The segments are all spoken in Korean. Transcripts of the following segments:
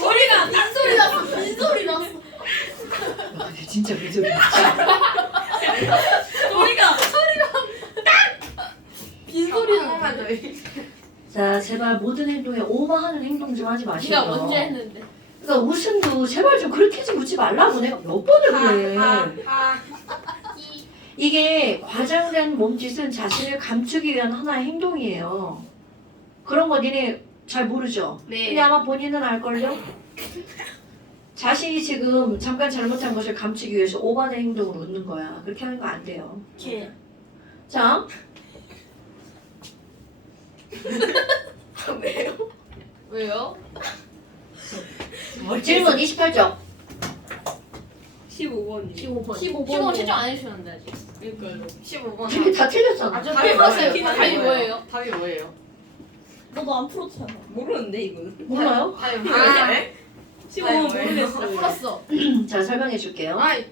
머리가 빈소리 났어. 빈소리 났어. 야, 근데 진짜 빈소리 났지. 소리가 빈소리 한 번만 났어. 더 해. 자, 제발 모든 행동에 오버하는 행동 좀 하지 마시고. 네가 언제 했는데? 그러니까 웃음도 제발 좀 그렇게 좀 웃지 말라고 내가 몇 번을 그래. 하. 이게 과장된 몸짓은 자신을 감추기 위한 하나의 행동이에요. 그런 거 니네 잘 모르죠? 네. 근데 아마 본인은 알걸요? 자신이 지금 잠깐 잘못한 것을 감추기 위해서 오버된 행동으로 웃는 거야. 그렇게 하는 거 안 돼요. 개. 자, 왜요? 왜요? 질문 28점. 15번이요. 15번. 15번. 15번 채점 안 해주셨는데 아직. 그러니까요. 15번. 이렇게 다 틀렸잖아. 저 답이 풀었어요. 뭐예요? 답이 뭐예요? 답이 뭐예요? 너도 안 풀었잖아. 모르는데 이거는. 몰라요? 답이 뭐예요? 15번 뭐예요? 나 모르겠어요. 풀었어. 자, 설명해 줄게요. 아이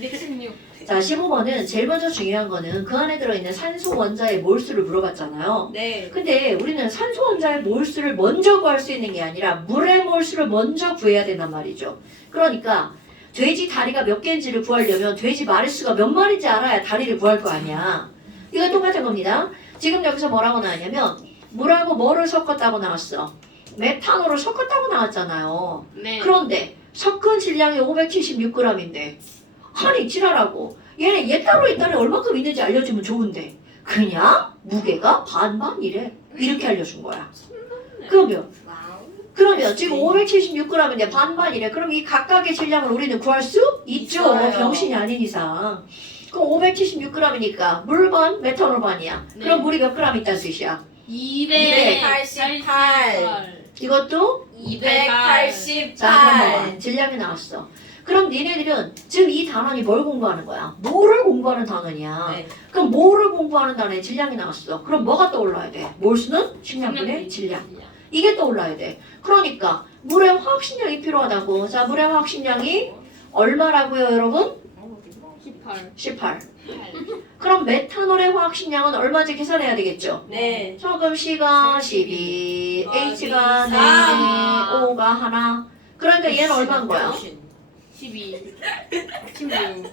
116. 자, 15번은 제일 먼저 중요한 거는 그 안에 들어있는 산소 원자의 몰수를 물어봤잖아요. 네. 근데 우리는 산소 원자의 몰수를 먼저 구할 수 있는 게 아니라 물의 몰수를 먼저 구해야 된단 말이죠. 그러니까 돼지 다리가 몇 개인지를 구하려면 돼지 마리수가 몇 마리인지 알아야 다리를 구할 거 아니야. 이거 똑같은 겁니다. 지금 여기서 뭐라고 나왔냐면 물하고 뭐를 섞었다고 나왔어? 메탄올을 섞었다고 나왔잖아요. 네. 그런데 섞은 질량이 576g인데 아니 지랄하고 얘는 얘 따로 얘 따로 얼마큼 있는지 알려주면 좋은데 그냥 무게가 반반이래 이렇게 알려준 거야. 그러면 지금 576g인데 반반이래. 그럼 이 각각의 질량을 우리는 구할 수 있죠. 있어요. 병신이 아닌 이상. 그럼 576g이니까 물 반, 메탄올 반이야. 네. 그럼 물이 몇 g 있다는 뜻이야? 288. 이것도 288. 자 그럼 봐봐. 질량이 나왔어. 그럼 니네들은 지금 이 단원이 뭘 공부하는 거야? 뭐를 공부하는 단원이야. 네. 그럼 뭐를 공부하는 단원에 질량이 나왔어. 그럼 뭐가 떠올라야 돼? 몰수는 식량분의 질량. 이게 떠올라야 돼. 그러니까 물의 화학식량이 필요하다고. 자, 물의 화학식량이 얼마라고요, 여러분? 18. 18. 그럼 메탄올의 화학식량은 얼마인지 계산해야 되겠죠? 네. 자, 그럼 C가 12, H가 4, 4. O가 하나. 그러니까 얘는 얼마인 거야? 12. 16.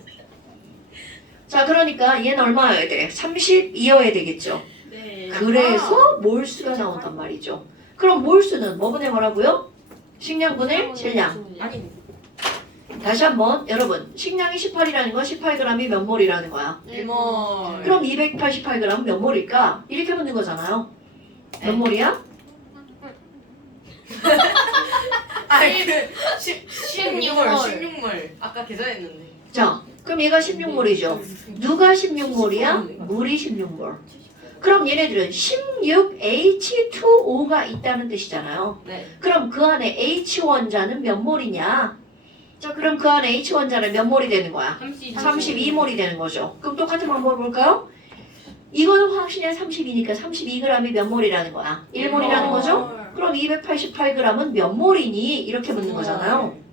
자, 그러니까 얘는 얼마여야 돼? 32여야 되겠죠? 네. 그래서 몰수가 나온단 말이죠. 그럼 몰수는 뭐분의 뭐라고요? 식량분의 질량. 아니. 다시 한번 여러분 식량이 18이라는 건 18g이 몇 몰이라는 거야. 1몰. 그럼 288g은 몇 몰일까? 이렇게 묻는 거잖아요. 몇 네. 몰이야? 아니 그 16몰. 16몰. 16몰. 아까 계산했는데. 자, 그럼 얘가 16몰이죠. 누가 16몰이야? 물이 16몰. 그럼 얘네들은 16H2O가 있다는 뜻이잖아요. 네. 그럼 그 안에 H 원자는 몇 몰이냐? 자, 그럼 그 안에 H 원자는 몇 몰이 되는 거야? 32몰이 되는 거죠. 그럼 똑같은 방법을 볼까요? 이거는 화학식량 32니까 32g이 몇 몰이라는 거야? 1몰이라는 거죠? 그럼 288g은 몇 몰이니? 이렇게 묻는 거잖아요.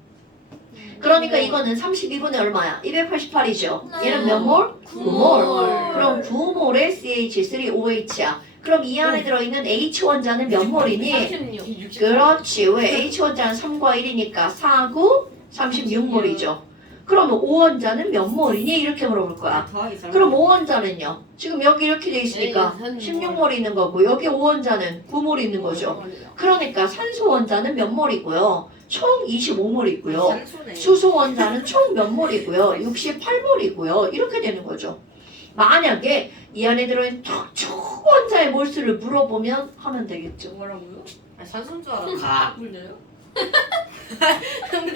그러니까 이거는 32분의 얼마야? 288이죠. 얘는 몇 몰? 9몰. 그럼 9몰의 CH3OH야. 그럼 이 안에 들어있는 H 원자는 몇 몰이니? 36. 그렇지. 왜 H 원자는 3과 1이니까 4, 9, 36몰이죠. 그럼 5 원자는 몇 몰이니? 이렇게 물어볼 거야. 그럼 5 원자는요? 지금 여기 이렇게 돼 있으니까 16몰이 있는 거고 여기 5 원자는 9몰이 있는 거죠. 그러니까 산소 원자는 몇 몰이고요. 총 25몰이고요. 산소네. 수소 원자는 총 몇 몰이고요. 68몰이고요. 이렇게 되는 거죠. 만약에 이 안에 들어있는 총 원자의 몰수를 물어보면 하면 되겠죠. 뭐라고요? 아 산소인 줄 알아. 각 물려요?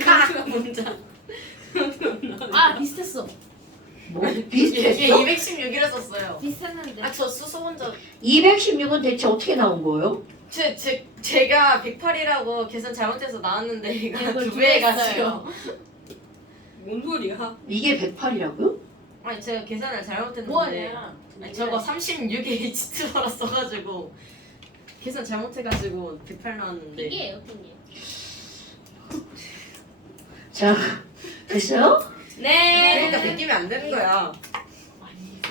각 문자. 아 비슷했어. 뭐 얘 비슷했어? 216이라 썼어요. 비슷했는데. 아 저 수소 혼자 216은 대체 어떻게 나온 거예요? 제가 108이라고 계산 잘못해서 나왔는데 이거 이걸 두 배 했어요. 해가지고 뭔 소리야? 이게 108이라고요? 아니 제가 계산을 잘못했는데 뭐하냐? 아니, 저거 36에 H2라 써가지고 계산 잘못해가지고 108 나왔는데 핑계예요 핑계. 자, 됐어요? 네 그러니까 베끼면 안 되는 거야.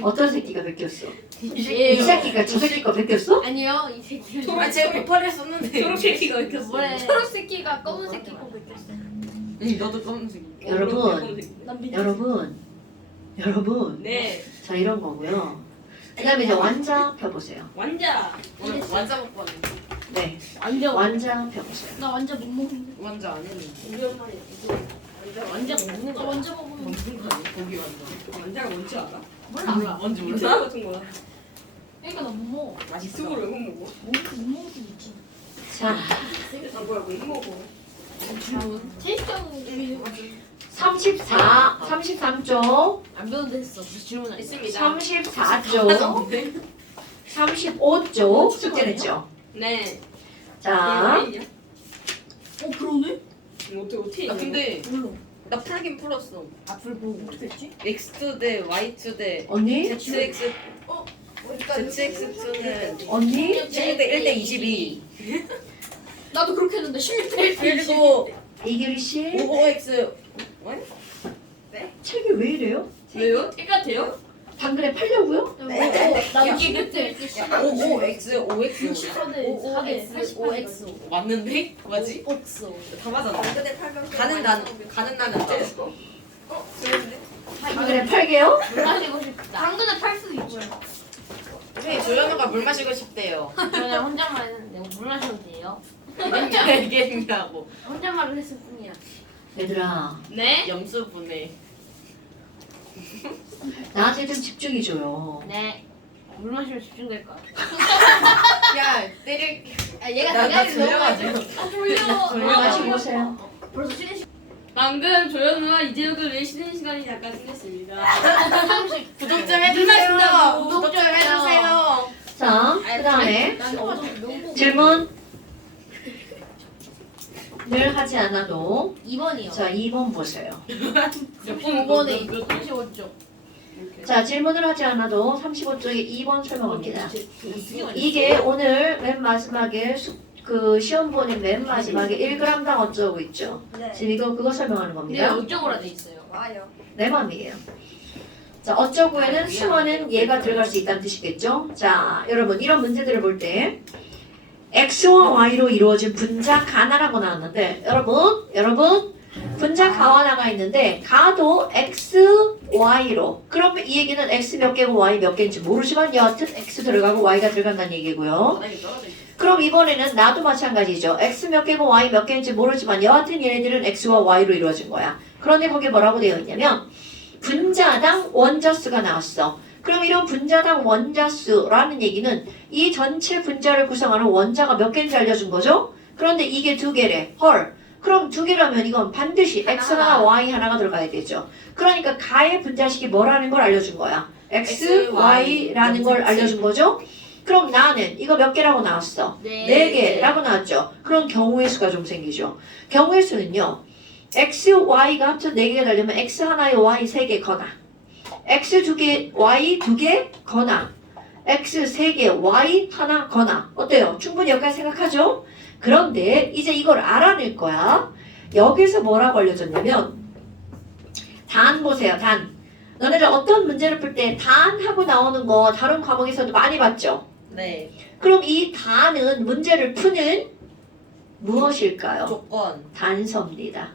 어떤 새끼가 베꼈어? 이 새끼가 저 새끼 거 베꼈어? 아니요 이 새끼가 아 제가 고파를 썼는데. 초록 새끼가 이겼어. 뭐래 초록 새끼가 검은 새끼 거 뺏겼어. 응, 너도 검은색. 여러분. 네. 자 이런 거고요. 그다음에 이제 완자 펴보세요. 완자. 오늘 완자 먹고 왔는데. 네, 완전 완자 펴보세요. 나 완전 못 먹는데. 완자 안 했는데. 우리 엄마는 완자 먹는 나 거야. 완전 먹으면 먹는 거 아니야? 고기 완자. 완자가 뭔지 알아? 몰라. 뭔지 완자 같은 거야. 그러니까 나 못 먹어. 맛있어. 유튜브를 왜 못 먹어? 못 먹을 수 있지. 자, 아 뭐야 못 먹어. 테이스트하고 34, 33쪽, 안 배운데 했어. 그래서 질문 안 했어. 있습니다. 34쪽, 35쪽 숙제했죠. 네. 자, 그러네? 어떻게 나 근데 몰라. 나 풀긴 풀었어. 앞을 보고 어떻게 했지? X2 대 Y2 대 언니, ZX ZX2는 언니, 16 대 1 대 22. 나도 그렇게 했는데 16대 그리고 이규리 씨, 55X 책이 왜 이래요? 왜요? 똑같아요? 당근에 팔려고요? 나 이게 그때 55X 5X 64대 4X 5X 맞는데? 뭐지? X 다 맞았나? 가는 나는 당근에 팔게요? 물 마시고 싶다. 당근에 팔 수도 있고요. 선생님 조연우가 물 마시고 싶대요. 저는 혼잣말 했는데 물 마셔도 돼요? 알겠냐고. 혼잣말을 했을 뿐이야. 얘들아, 네. 염수 보내. 나한테 좀 집중해줘요. 네. 물 마시면 집중될 거야. 야 때릴. 아 얘가 나 대가리 졸려가지고. 아 졸려. 물 마시고 오세요. 벌써 쉬는 시간. 방금 조현우와 이재욱을 위해 쉬는 시간이 잠깐 생겼습니다. 구독 좀 해주세요. 마신다고. 구독 좀 해주세요. 자, 그 다음에 난 어제 명곡 질문 늘 하지 않아도 2번이요. 자 2번 보세요. 몇 5번에 35쪽. 자 질문을 하지 않아도 35쪽에 2번 설명합니다. 이게 오늘 맨 마지막에 그 시험 보는 맨 마지막에 1g당 어쩌고 있죠. 지금 그거 설명하는 근데 겁니다. 어쩌고라 돼 있어요. 내 맘이에요. 자 어쩌고에는 수많은 예가 들어갈 수 있다는 뜻이겠죠. 자 여러분 이런 문제들을 볼 때 x와 y로 이루어진 분자 가나라고 나왔는데 여러분 분자 가와나가 있는데 가도 x, y로 그러면 이 얘기는 x 몇 개고 y 몇 개인지 모르지만 여하튼 x 들어가고 y가 들어간다는 얘기고요. 그럼 이번에는 나도 마찬가지죠. x 몇 개고 y 몇 개인지 모르지만 여하튼 얘네들은 x와 y로 이루어진 거야. 그런데 거기에 뭐라고 되어 있냐면 분자당 원자수가 나왔어. 그럼 이런 분자당 원자수라는 얘기는 이 전체 분자를 구성하는 원자가 몇 개인지 알려준 거죠? 그런데 이게 두 개래. 헐. 그럼 두 개라면 이건 반드시 x 하나, y 하나가 들어가야 되죠. 그러니까 가의 분자식이 뭐라는 걸 알려준 거야. x, y라는 걸 알려준 거죠? 그럼 나는 이거 몇 개라고 나왔어? 네 개라고 나왔죠. 그럼 경우의 수가 좀 생기죠. 경우의 수는요. x, y가 합쳐 4개가 되려면 x 하나에 y 3개 거나 x 2개, y 2개 거나 x 3개, y 하나 거나 어때요? 충분히 여기까지 생각하죠? 그런데 이제 이걸 알아낼 거야. 여기서 뭐라고 알려줬냐면 단 보세요. 단. 너네들 어떤 문제를 풀 때 단하고 나오는 거 다른 과목에서도 많이 봤죠? 네. 그럼 이 단은 문제를 푸는 무엇일까요? 조건. 단서입니다.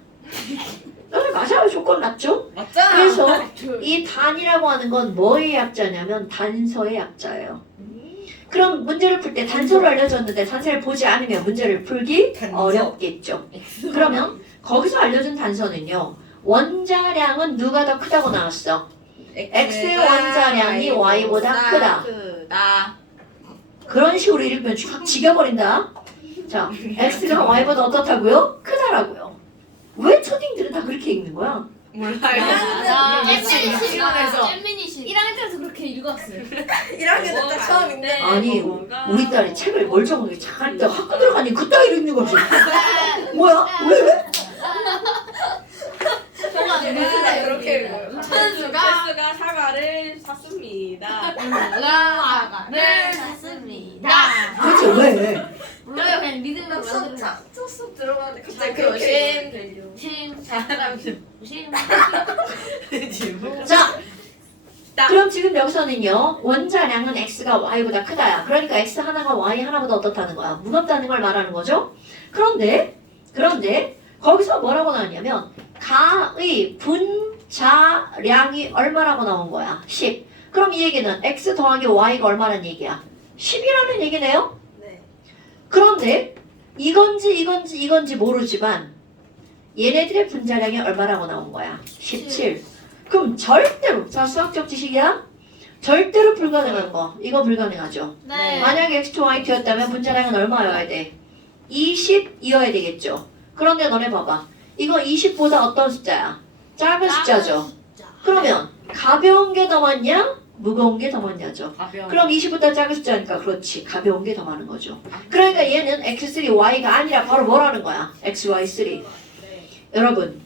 너네 맞아요. 조건 맞죠? 맞잖아. 그래서 이 단이라고 하는 건 뭐의 약자냐면 단서의 약자예요. 그럼 문제를 풀 때 단서를 알려줬는데 단서를 보지 않으면 문제를 풀기 단서. 어렵겠죠. 그러면 거기서 알려준 단서는요. 원자량은 누가 더 크다고 나왔어? X 원자량이 Y보다 크다. 그런 식으로 읽으면 확 지겨버린다. 자, X가 Y보다 어떻다고요? 크다라고요. 왜 초딩들은 다 그렇게 읽는 거야? 몰라요. 잼민이시 1학년 때부터 그렇게 읽었어요. 1학년 때 처음인데. 아니, 우리 딸이 책을 멀쩡하게 잘 때 학교 들어가니 그따위로 읽는 거지. 뭐야? 왜? 맨날 그렇게 읽어요. 제스가 사과를 샀습니다. 사과를 샀습니다. 도대체 왜? 몰라요. 그냥 리듬을 만드는 거. 쑥 들어가는데 갑자기 그렇게 그렇게 심, 사람들 심. 자, 그럼 지금 여기서는요. 원자량은 x가 y보다 크다야. 그러니까 x 하나가 y 하나보다 어떻다는 거야? 무겁다는 걸 말하는 거죠. 그런데 거기서 뭐라고 나왔냐면 가의 분자량이 얼마라고 나온 거야? 10. 그럼 이 얘기는 x 더하기 y가 얼마라는 얘기야? 10이라는 얘기네요. 네. 그런데 이건지 모르지만 얘네들의 분자량이 얼마라고 나온 거야? 17. 그럼 절대로 자 수학적 지식이야? 절대로 불가능한 거. 이거 불가능하죠. 네. 만약에 x, y, t였다면 분자량은 얼마여야 돼? 20이어야 되겠죠. 그런데 너네 봐봐. 이거 20보다 어떤 숫자야? 작은 숫자죠. 그러면 가벼운 게 더 많냐? 무거운 게 더 많냐죠. 가벼운. 그럼 20보다 작은 숫자니까 그렇지. 가벼운 게 더 많은 거죠. 그러니까 얘는 x3, y가 아니라 바로 뭐라는 거야? x, y3. 네. 여러분,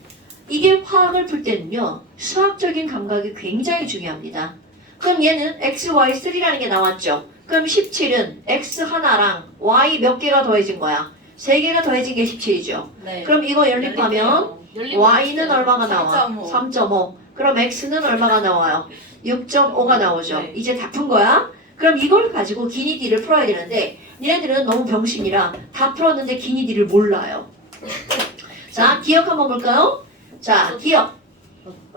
이게 화학을 풀 때는요. 수학적인 감각이 굉장히 중요합니다. 그럼 얘는 x, y, 3라는 게 나왔죠. 그럼 17은 x 하나랑 y 몇 개가 더해진 거야? 3개가 더해진 게 17이죠. 네. 그럼 이거 연립하면 y는 얼마가 나와? 3.5. 3.5. 그럼 x는 얼마가 나와요? 6.5가 나오죠. 네. 이제 다 푼 거야. 그럼 이걸 가지고 기니디를 풀어야 되는데 니네들은 너무 병신이라 다 풀었는데 기니디를 몰라요. 자, 기억 한번 볼까요? 자, 기억.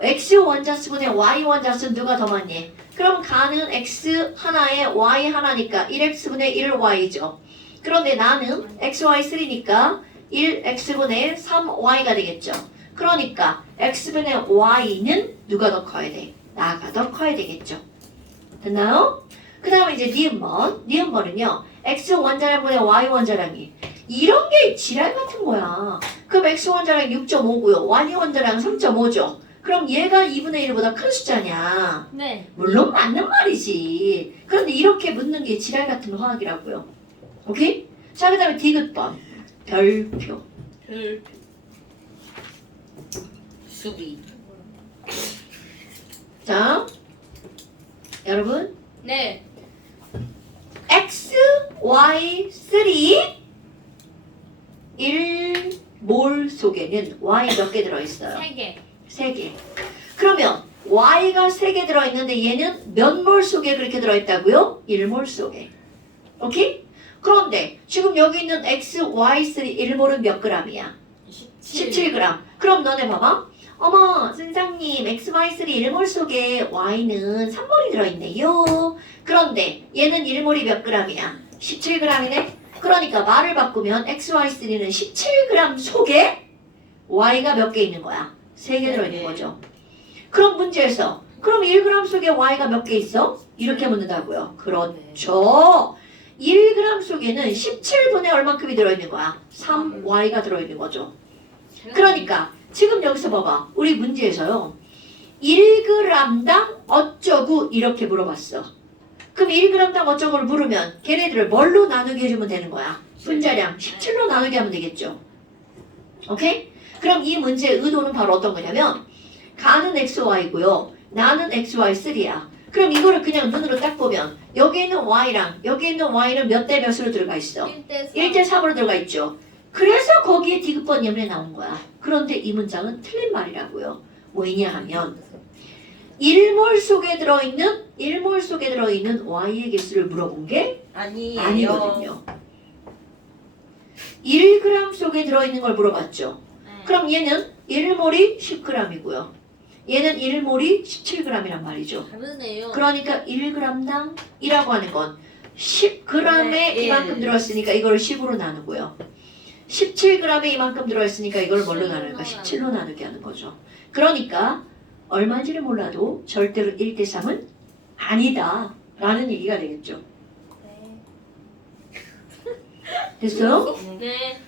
x 원자수분의 y 원자수는 누가 더 많니? 그럼 가는 x 하나에 y 하나니까 1x분의 1y죠. 그런데 나는 xy3니까 1x분의 3y가 되겠죠. 그러니까 x분의 y는 누가 더 커야 돼? 나가 더 커야 되겠죠. 됐나요? 그 다음에 이제 니은번은요. x 원자량분의 y 원자량이 이런 게 지랄 같은 거야. 그럼 x 원자량 6.5고요. y 원자량 3.5죠. 그럼 얘가 2분의 1보다 큰 숫자냐? 네. 물론 맞는 말이지. 그런데 이렇게 묻는 게 지랄 같은 화학이라고요. 오케이? 자, 그 다음에 디귿번. 별표. 수비. 자, 여러분. 네. x, y, 3 1몰 속에는 y 몇 개 들어있어요? 3개. 3개. 그러면 y가 3개 들어있는데 얘는 몇 몰 속에 그렇게 들어있다고요? 1몰 속에. 오케이? 그런데 지금 여기 있는 x, y, 3 1몰은 몇 g이야? 17g. 그럼 너네 봐봐. 어머, 선생님, x, y, 3 1몰 속에 y는 3몰이 들어있네요. 그런데 얘는 1몰이 몇 g이야? 17g이네? 그러니까 말을 바꾸면 x, y, 3는 17g 속에 y가 몇 개 있는 거야? 3개 들어있는 거죠. 그럼 문제에서 그럼 1g 속에 y가 몇 개 있어? 이렇게 묻는다고요. 그렇죠. 1g 속에는 17분의 얼만큼이 들어있는 거야? 3y가 들어있는 거죠. 그러니까 지금 여기서 봐봐. 우리 문제에서요. 1g당 어쩌고 이렇게 물어봤어. 그럼 1g당 어쩌고를 물으면 걔네들을 뭘로 나누게 해주면 되는 거야? 분자량 17로 나누게 하면 되겠죠. 오케이? 그럼 이 문제의 의도는 바로 어떤 거냐면 가는 xy고요. 나는 xy3야. 그럼 이거를 그냥 눈으로 딱 보면 여기 있는 y랑 여기 있는 y는 몇 대 몇으로 들어가 있어? 1대 3. 1대 3으로 들어가 있죠. 그래서 거기에 디귿번 예문에 나온 거야. 그런데 이 문장은 틀린 말이라고요. 왜냐하면 1몰 속에 들어있는 y의 개수를 물어본 게 아니에요. 아니거든요. 1g 속에 들어있는 걸 물어봤죠. 그럼 얘는 1몰이 10g이고요. 얘는 1몰이 17g이란 말이죠. 다르네요. 그러니까 1g당 1이라고 하는 건 10g에 네, 이만큼 예. 들어있으니까 이걸 10으로 나누고요. 17g에 이만큼 들어있으니까 이걸 뭘로 나눌까? 17로 나누게 하는 거죠. 그러니까 얼마인지를 몰라도 절대로 1대 3은 아니다 라는 얘기가 되겠죠. 됐어요? 네.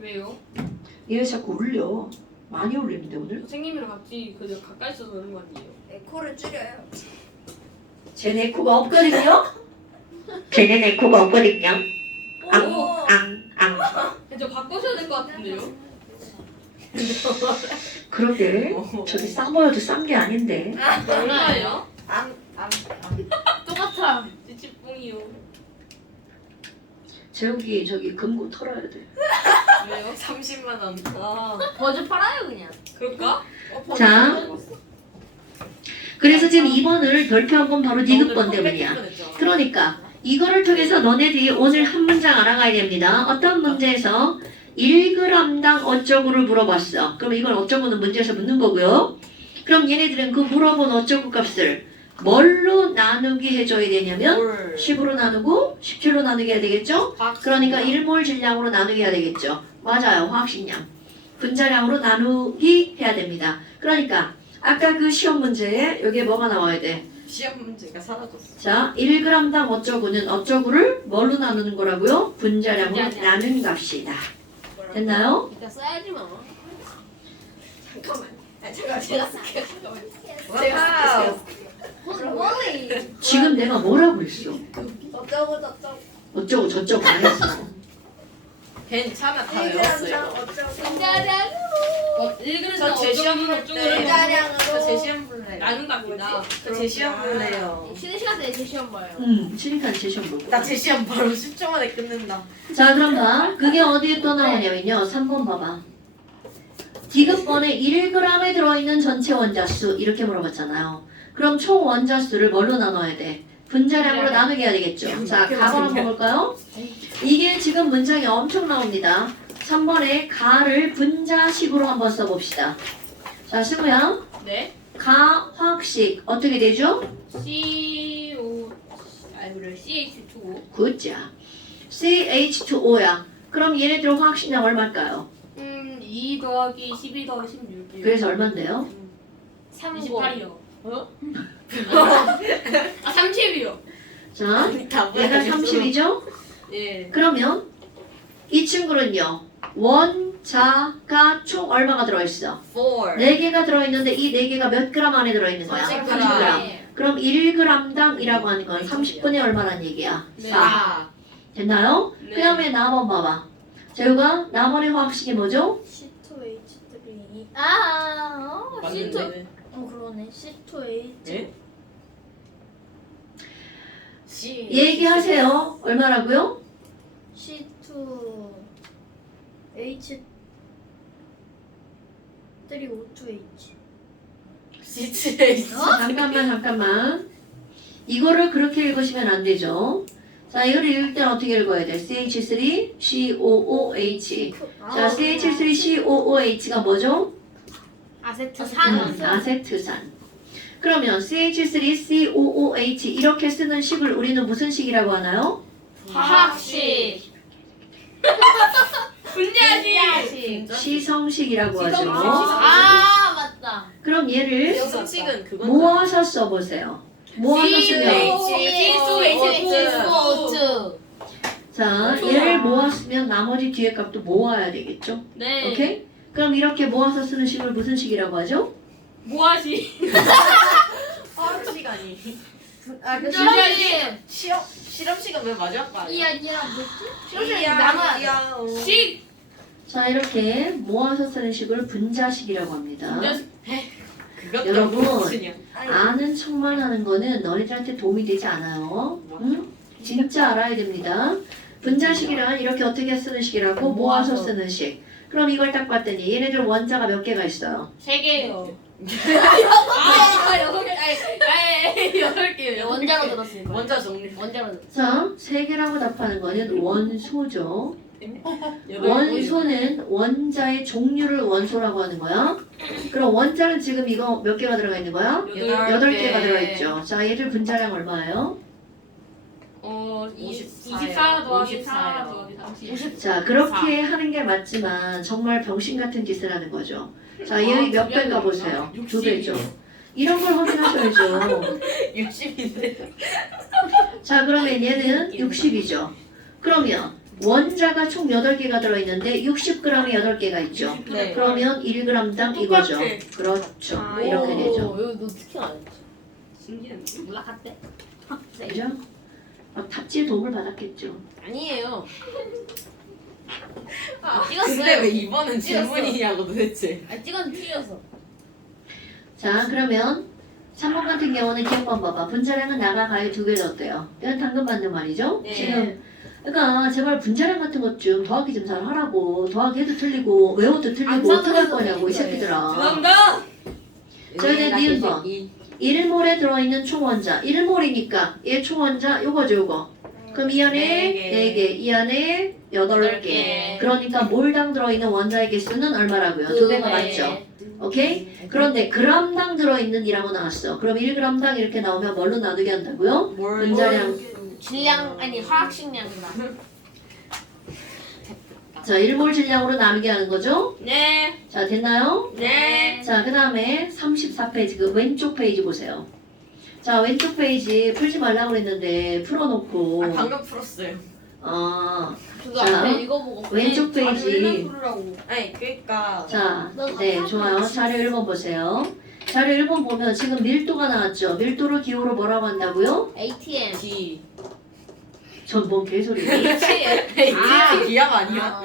왜요? 얘 자꾸 울려. 많이 울리는데 오늘? 선생님이랑 같이 그냥 가까이 있어서 그런 거 아니에요? 에코를 줄여요. 쟤네 코가 없거든요? 쟤네 내 코가 없거든요? 오! 앙. 저 바꾸셔야 될 것 같은데요? 그러게. 저기 싼 거여도 싼 게 아닌데. 얼마예요? 똑같아. 찌찌뽕이요. 재욱이 저기 금고 털어야 돼. 왜요? 30만 원. 아. 버즈 팔아요 그냥. 그럴까? 자. 그래서 지금 2번을 별표한 건 바로 디귿번 때문이야. 그러니까 이거를 통해서 너네들이 오늘 한 문장 알아가야 됩니다. 어떤 문제에서 1g당 어쩌구를 물어봤어. 그럼 이걸 어쩌구는 문제에서 묻는 거고요. 그럼 얘네들은 그 물어본 어쩌구 값을 뭘로 나누기 해줘야 되냐면 10으로 나누고 17로 나누기 해야 되겠죠? 그러니까 1몰 질량으로 나누기 해야 되겠죠? 맞아요. 화학식량. 분자량으로 나누기 해야 됩니다. 그러니까 아까 그 시험 문제에 여기에 뭐가 나와야 돼? 시험 문제가 사라졌어. 자, 1g당 어쩌구는 어쩌구를 뭘로 나누는 거라고요? 분자량으로 분자량. 나눈 값이다. 됐나요? 일단 써야지 뭐. 잠깐만. 제가 쓸게요. 제가 멀리. 지금 내가 뭐라고 했어? 어쩌고 저쩌고. 어쩌고 저쩌고 안 했어. 괜찮아 다 외웠어요. 분자량. 저 제시험 볼 때. 저 제시험 볼래요. 나눈답니다. 저 제시험 볼래요. 쉬는 시간 때 제시험 봐요. 그러니까 제시험 볼 나 거야. 제시험 바로 10초 만에 끝낸다. 자, 그럼 봐. 그게 어디에 또 나오냐면요. 3번 봐봐. 디귿번에 1g에 들어있는 전체 원자수 이렇게 물어봤잖아요. 그럼 총 원자수를 뭘로 나눠야 돼? 분자량으로 나누게 해야 되겠죠. 자, 가로 한번 볼까요? 이게 지금 문장이 엄청 나옵니다. 3번에 가를 분자식으로 한번 써봅시다. 자, 승우야. 네. 가 화학식 어떻게 되죠? CO 그래 CH2O. 굿자. CH2O야. 그럼 얘네들 화학식량 얼마일까요? 2 더하기 12 더하기 16. 그래서 얼만데요? 28이요. 어? 아 30이요. 자, 다 얘가 30이죠? 예. 그러면 이 친구는요. 원자가 총 얼마가 들어있어? 4. 4개가 들어있는데 이 4개가 몇 그램 안에 들어있는 거야? 30g. 30g. 그럼 1g당이라고 하는 건 30분의 얼마란 얘기야? 네. 4. 됐나요? 네. 그 다음에 나번 봐봐. 재우가 나번의 화학식이 뭐죠? C2H3. 아, C2. 맞는데. 그러네. C2H. 예? C. 얘기하세요. 얼마라고요? C2H. 3O2H. CH. 잠깐만. 이거를 그렇게 읽으시면 안 되죠. 자, 이거를 읽을 때는 어떻게 읽어야 돼? CH3COOH. 자, CH3COOH가 뭐죠? 아세트산. 아세트산. 그러면 CH3COOH 이렇게 쓰는 식을 우리는 무슨 식이라고 하나요? 화학식. 분자식. 시성식이라고 하죠. 시성식. 아, 맞다. 그럼 얘를 영성식은 그건 모아서 써보세요. 모아서 쓰면 C2H2O2. 자, 얘를 모았으면 나머지 뒤에 값도 모아야 되겠죠? 네. 오케이? 그럼 이렇게 모아서 쓰는 식을 무슨 식이라고 하죠? 모아식. 화학 시간이. 분자식. 실험식은 왜 마지막 거 아니야? 이야 뭐지? 실험실 남아. 식. 자, 이렇게 모아서 쓰는 식을 분자식이라고 합니다. 분자식. 그것도 여러분. 무슨이야? 아는 척만 하는 거는 너희들한테 도움이 되지 않아요. 응? 진짜 알아야 됩니다. 분자식이란 이렇게 어떻게 쓰는 식이라고? 모아서 쓰는 식. 그럼 이걸 딱 봤더니 얘네들 원자가 몇 개가 있어요? 3개요. 아, 8개요. 원자로 들었을 거야. 원자 정리. 원자로 들었어. 자, 3개라고 답하는 거는 원소죠. 여덟 원소는 원자의 종류를 원소라고 하는 거야. 그럼 원자는 지금 이거 몇 개가 들어가 있는 거야? 8개가 들어있죠. 자, 얘들 분자량 얼마예요? 24 더하기 4 54요. 더하기 30. 자, 그렇게 하는 게 맞지만 정말 병신 같은 짓을 하는 거죠. 자, 여기 몇 배인가 보세요. 2배죠. 이런 걸 확인하셔야죠. 60인데. 자, 그러면 얘는 60이죠. 그러면 원자가 총 8개가 들어있는데 60g에 8개가 있죠. 네. 그러면 1g당 이거죠. 그렇죠. 아, 이렇게 되죠. 여기 너 특히 안 했지. 신기한데. 몰라 갔대. 그죠? 탑지에 도움을 받았겠죠. 아니에요. 근데 찍었어요. 왜 이번은 질문이냐고 도대체. 찍은 틀렸어. 자, 그러면 3번 같은 경우는 기억번 봐봐. 분자량은 나가가요 2배 넣었대요. 이건 당근 맞는 말이죠? 네. 지금 그러니까 제발 분자량 같은 것 좀 더하기 좀 잘 하라고. 더하기 해도 틀리고 외워도 틀리고 안 어떡할 사는 거냐고 이 거예요. 새끼들아. 죄송합니다. 저희는 니은 번. 1몰에 들어있는 총원자 1몰이니까 얘 총원자 요거죠 요거. 그럼 이 안에 4개, 이 안에 8개. 그러니까 몰당 들어있는 원자의 개수는 얼마라고요? 2배가 맞죠? 오케이? 그런데 그람당 들어있는 이라고 나왔어. 그럼 1g당 이렇게 나오면 뭘로 나누게 한다고요? 분자량. 질량 아니 화학식량이다. 자, 1몰 질량으로 나누게 하는 거죠? 네. 자, 됐나요? 네. 자, 그 다음에 34페이지, 그 왼쪽 페이지 보세요. 자, 왼쪽 페이지 풀지 말라고 그랬는데 풀어놓고 방금 풀었어요. 그거 자, 앞에 읽어보고. 왼쪽 페이지. 풀으라고. 아니 그러니까 자, 네, 좋아요. 자료 1번 보세요. 자료 1번 보면 지금 밀도가 나왔죠? 밀도를 기호로 뭐라고 한다고요? ATM. D. 전뭔 개소리. 아. 기압 아니야?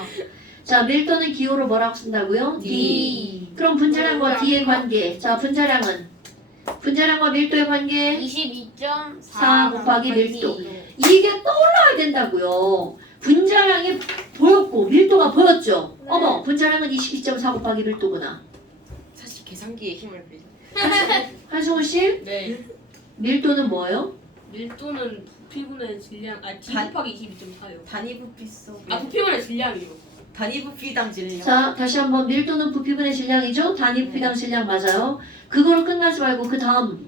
자, 밀도는 기호로 뭐라고 쓴다고요? D. 그럼 분자량과 D의 관계. 자, 분자량과 밀도의 관계. 22.4 곱하기 밀도. 이게 떠올라야 된다고요. 분자량이 보였고 밀도가 보였죠? 어머, 분자량은 22.4 곱하기 밀도구나. 사실 계산기에 힘을 빌려. 한승우 씨, 네. 밀도는 뭐예요? 밀도는 부피분의 질량 D 단- 곱하기 22.4요. 단위 부피 속. 부피분의 질량이요. 단위 부피당 질량. 자, 다시 한번 밀도는 부피분의 질량이죠? 단위 부피당 질량 맞아요. 그거로 끝나지 말고 그 다음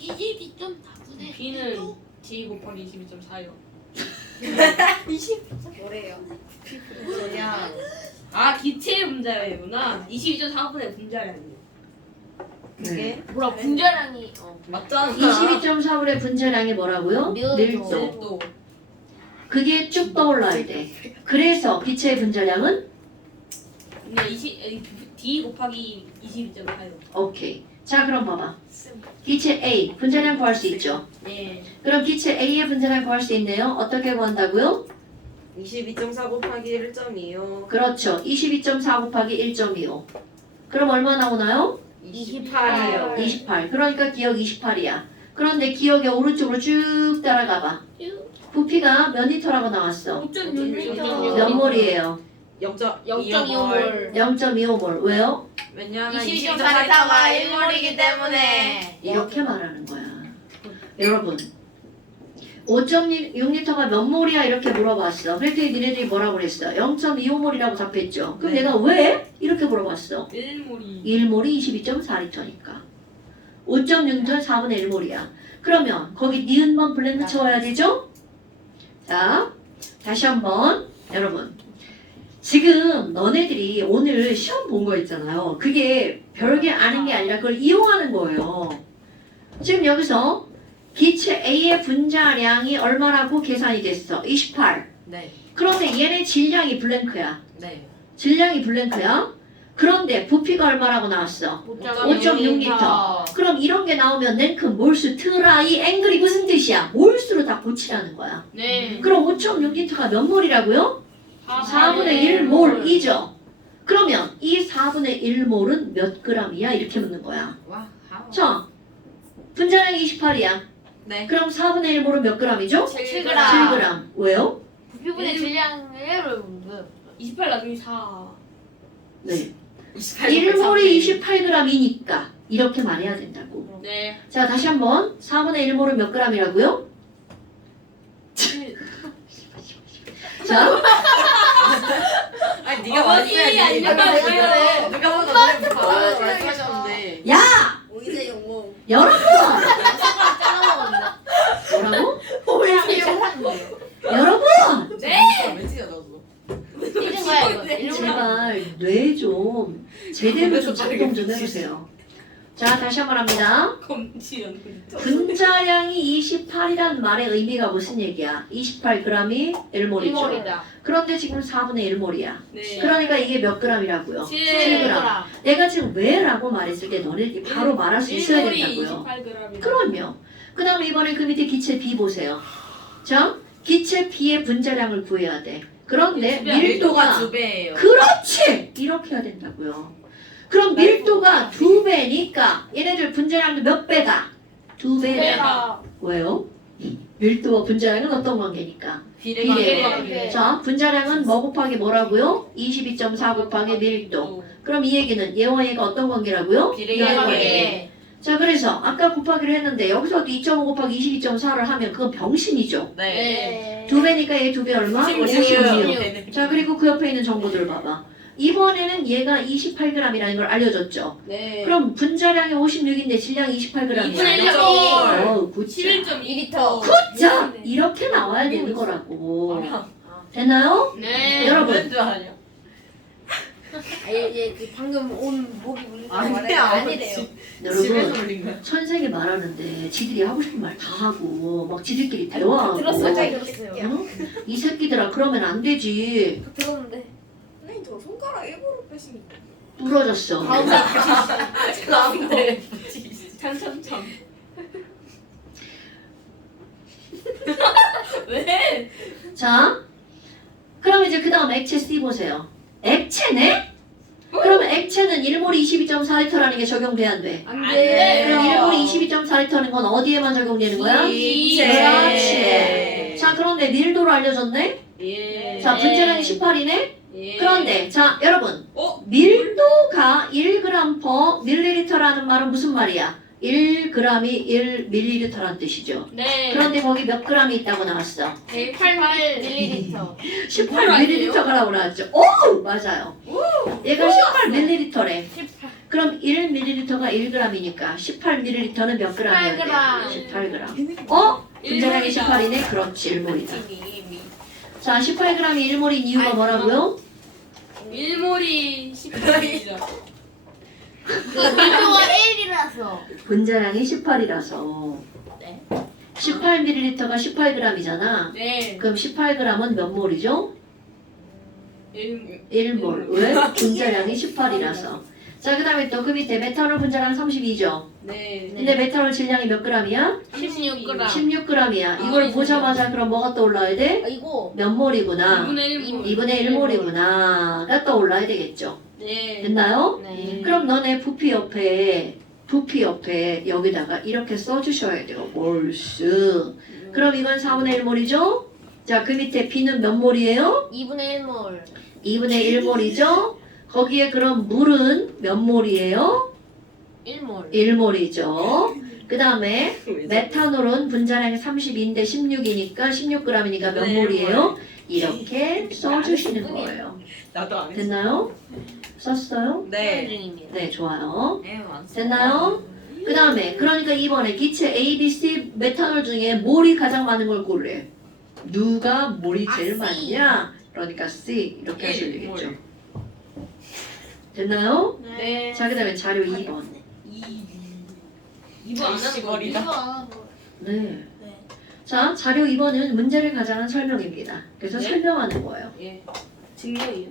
22.4분의 B는 D 곱하기 22.4요. 뭐래요? 그냥 기체의 분자량이구나. 22.4분의 분자량이요. 그게 뭐라 분자량이 맞잖아. 22.4분의 분자량이 뭐라고요? 밀도. 밀도. 또 그게 쭉 떠올라야 돼. 그래서 기체의 분자량은? D 곱하기 22.4요. 오케이. 자, 그럼 봐봐. 기체 A, 분자량 구할 수 있죠? 네. 그럼 기체 A의 분자량 구할 수 있네요. 어떻게 구한다고요? 22.4 곱하기 1.25. 그렇죠. 22.4 곱하기 1.25. 그럼 얼마 나오나요? 28이요. 28. 그러니까 기억 28이야. 그런데 기억의 오른쪽으로 쭉 따라가봐. 부피가 몇 리터라고 나왔어? 5.6m. 몇 몰이에요? 0.25몰. 0.25몰. 왜요? 왜냐면 22.4리터가 1몰이기 때문에. 이렇게 말하는 거야. 여러분, 5.6리터가 몇 몰이야? 이렇게 물어봤어. 그랬더니 니네들이 뭐라고 그랬어? 0.25몰이라고 답했죠. 그럼 네. 내가 왜? 이렇게 물어봤어. 1몰이 1몰이 22.4리터니까. 5.6리터는 4분의 1몰이야. 그러면 거기 니은만 블랭크 채워야 되죠? 자, 다시 한번 여러분. 지금 너네들이 오늘 시험 본 거 있잖아요. 그게 별게 아닌 게 아니라 그걸 이용하는 거예요. 지금 여기서 기체 A의 분자량이 얼마라고 계산이 됐어? 28. 네. 그런데 얘네 질량이 블랭크야. 네. 질량이 블랭크야. 그런데 부피가 얼마라고 나왔어? 5.6리터. 그럼 이런 게 나오면 냉큼, 몰수, 트라이, 앵글이 무슨 뜻이야? 몰수로 다 고치라는 거야. 네. 그럼 5.6리터가 몇 몰이라고요? 4분의 1몰이죠. 그러면 이 4분의 1몰은 몇 g이야? 이렇게 묻는 거야. 와. 자, 분자량이 28이야. 네. 그럼 4분의 1몰은 몇 g이죠? 7g. 7g. 왜요? 부피분의 질량을 28 나중에 4. 네. 28. 1몰이 28g이니까 이렇게 말해야 된다고. 네. 자, 다시 한번 4분의 1몰은 몇 g이라고요? 자, 아니 네가 말했어야지. 아니야. 누가 먼저 너네 말씀하셨는데. 야! 오이제 용모. 여러분! 잘라먹었네. 뭐라고? 오이제 용모. 여러분! 왠지 나도. 잊은 거야 이거. 일부러. 제발 뇌 좀 제대로 좀 작동 좀 해보세요. 자, 다시 한번 합니다. 검지연. 분자량이 28이란 말의 의미가 무슨 얘기야? 28g이 1몰이죠. 1몰이다. 그런데 지금 4분의 1몰이야. 네. 그러니까 이게 몇 g이라고요? 7g. 내가 지금 왜라고 말했을 때 너네들이 바로 말할 수 있어야 된다고요. 28g. 그럼요. 그 다음에 이번에 그 밑에 기체 B 보세요. 자, 기체 B의 분자량을 구해야 돼. 그런데 밀도가 2배예요. 그렇지! 이렇게 해야 된다고요. 그럼 밀도가 2배니까 얘네들 분자량도 몇 배다? 2배다. 왜요? 밀도와 분자량은 어떤 관계니까? 비례가 비례. 자, 분자량은 뭐 곱하기 뭐라고요? 22.4 곱하기 밀도. 그럼 이 얘기는 얘와 얘가 어떤 관계라고요? 비례 관계. 자, 그래서 아까 곱하기를 했는데 여기서도 2.5 곱하기 22.4를 하면 그건 병신이죠. 네. 2배니까 얘 2배 얼마? 56. 56. 자, 그리고 그 옆에 있는 정보들 봐봐. 이번에는 얘가 28g이라는 걸 알려줬죠. 네. 그럼 분자량이 56인데 질량이 28g이야. 2분의 1. 어우, 굿자. 11.2리터. 자, 이렇게 나와야 되는 거라고. 됐나요? 네. 여러분. 뭔줄 아냐? 얘그 방금 온 목이 물린 거 아니야, 말해 아니래요. 집에서 여러분, 올린 거야. 선생이 말하는데 지들이 하고 싶은 말 다 하고 막 지들끼리 대화하고 들었어요. 들었어요. 응? 이 새끼들아 그러면 안 되지. 들었는데. 선생님 저 손가락 일부러 빼신 거. 부러졌어. 가운데 참참참. 왜? 자, 그럼 이제 그 다음 액체 C 보세요. 액체네? 그러면 액체는 1몰 22.4리터라는 게 적용돼 안 돼? 안 돼. 돼. 그럼 1몰 22.4리터는 건 어디에만 적용되는 거야? 기체. 그렇지. 자, 그런데 밀도를 알려줬네? 예. 자, 분자량이 18이네? 예. 그런데 자, 여러분. 어? 밀도가 1g/ml라는 말은 무슨 말이야? 1g이 1ml라는 뜻이죠. 네. 그런데 거기 몇 g이 있다고 나왔어? 108ml. 18ml가 라고 나왔죠. 오! 맞아요. 얘가 18ml래. 그럼 1ml가 1g이니까 18ml는 몇 g이어야 돼? 18g. 어? 분자량이 18이네? 그렇지, 1몰이다. 자, 18g이 1몰인 이유가 뭐라고요? 1몰이 10g이죠. 밀도가 1이라서. 분자량이 18이라서. 네. 18ml가 18g이잖아. 네. 그럼 18g은 몇 몰이죠? 1몰. 1몰. 왜? 분자량이 18이라서. 자, 그 다음에 또 그 밑에 메탄올 분자량 32죠. 네. 근데 메탄올 질량이 몇 g이야? 16g. 16g이야. 이걸 보자마자 그럼 뭐가 떠올라야 돼? 이거 몇 몰이구나. 2분의 1몰. 2분의 1몰이구나가 떠올라야 되겠죠. 네. 됐나요? 네. 그럼 너네 부피 옆에 여기다가 이렇게 써주셔야 돼요. 몰수. 그럼 이건 4분의 1몰이죠? 자, 그 밑에 B는 몇 몰이에요? 2분의 1몰. 2분의 1몰이죠? 거기에 그럼 물은 몇 몰이에요? 1몰. 1몰이죠. 그 다음에 메탄올은 분자량이 32인데 16이니까 16g이니까 몇 네, 몰이에요? 이렇게 써주시는 거예요. 나도 안 했어. 됐나요? 썼어요? 네. 중입니다. 네, 좋아요. 네, 완성. 됐나요? 그 다음에 그러니까 이번에 기체 A, B, C 메탄올 중에 몰이 가장 많은 걸 고르래. 누가 몰이 제일 C. 많냐? 그러니까 C 이렇게 하시면 일, 되겠죠. 몰. 됐나요? 네. 자, 그 다음에 자료 2번. 이거 안 하는 거. 머리다. 네. 네. 자, 자료 2번은 문제를 가장한 설명입니다. 그래서 네? 설명하는 거예요. 예. 증명이요?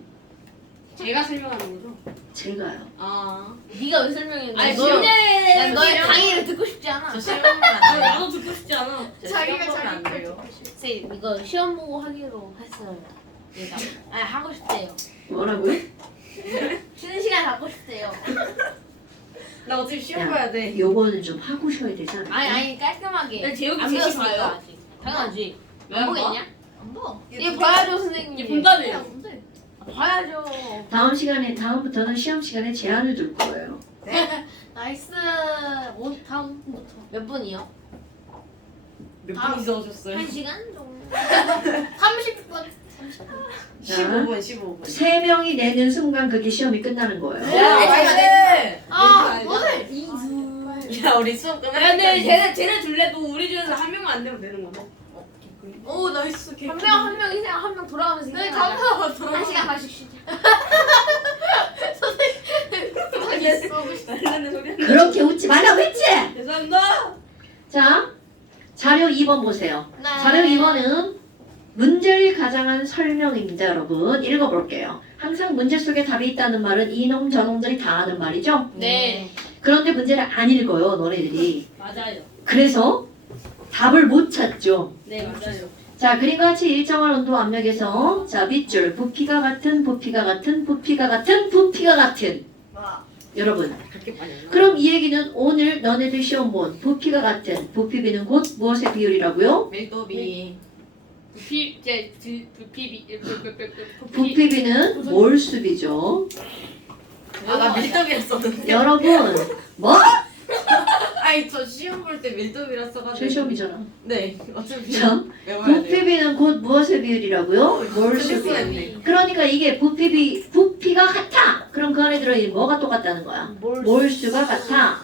제가 설명하는 거죠? 제가요. 아. 네가 왜 설명했는데? 아니, 너- 문제. 난 너의 강의를 듣고 싶지 않아. 저 시험 보면 안 돼요. 나도 듣고 싶지 않아. 저 시험 보면 안 돼요. 선생님 이거 시험 보고 하기로 했어요. 얘가. 아니 하고 싶대요. 뭐라고요? 쉬는 시간 갖고 싶대요. 나 어차피 시험 야. 봐야 돼. 요거는 좀 하고 쉬어야 되잖아. 아니 깔끔하게. 네, 제육이 안 셋이 배웠으니까 봐요? 아직. 당연하지. 왜안 안 봐? 보겠냐? 안 봐. 얘 봐야죠 선생님. 얘 본다며요. 봐야죠. 다음부터는 시험 시간에 제한을 둘 거예요. 나이스. 다음부터 몇 분이요? 몇 분이서 오셨어요? 1시간 정도. 30분. 15분, 15분. 3명이 내는 순간 그게 시험이 끝나는 거예요. 네. 아, 야, 우리 수업 야, 근데 끝났다. 쟤네 둘래도 우리 중에서 한 명만 안 되면 되는 거죠? 오 나이스. 한 명 이상 한 명 돌아오면서. 네 감사합니다. 1시간 반씩 쉬자. 다른 소리 하는 그렇게 웃지 말라고 했지? 죄송합니다. 자, 자료 2번 보세요. 네. 자료 2번은 문제를 가장한 설명입니다, 여러분. 읽어볼게요. 항상 문제 속에 답이 있다는 말은 이놈 저놈들이 다 아는 말이죠? 네. 그런데 문제를 안 읽어요, 너네들이. 맞아요. 그래서 답을 못 찾죠. 네, 맞아요. 자, 그림과 같이 일정한 온도 압력에서 자, 밑줄 부피가 같은 부피가 같은 부피가 같은 부피가 같은 여러분, 그렇게 많이 안 그럼 이 얘기는 오늘 너네들 시험 본 부피가 같은 부피비는 곧 무엇의 비율이라고요? 밀도비. 부피비는 몰수비죠. 아, 나 밀도비를 썼는데. 여러분, 뭐? 아니 저 시험 볼 때 밀도비라 써가지고. 제 시험이잖아. 네. 어차피 자, 외워야 돼요. 부피비는 곧 무엇의 비율이라고요? 몰수 비율. 비율. 그러니까 이게 부피가 같아. 그럼 그 안에 들어있는 뭐가 똑같다는 거야? 몰수가 같아.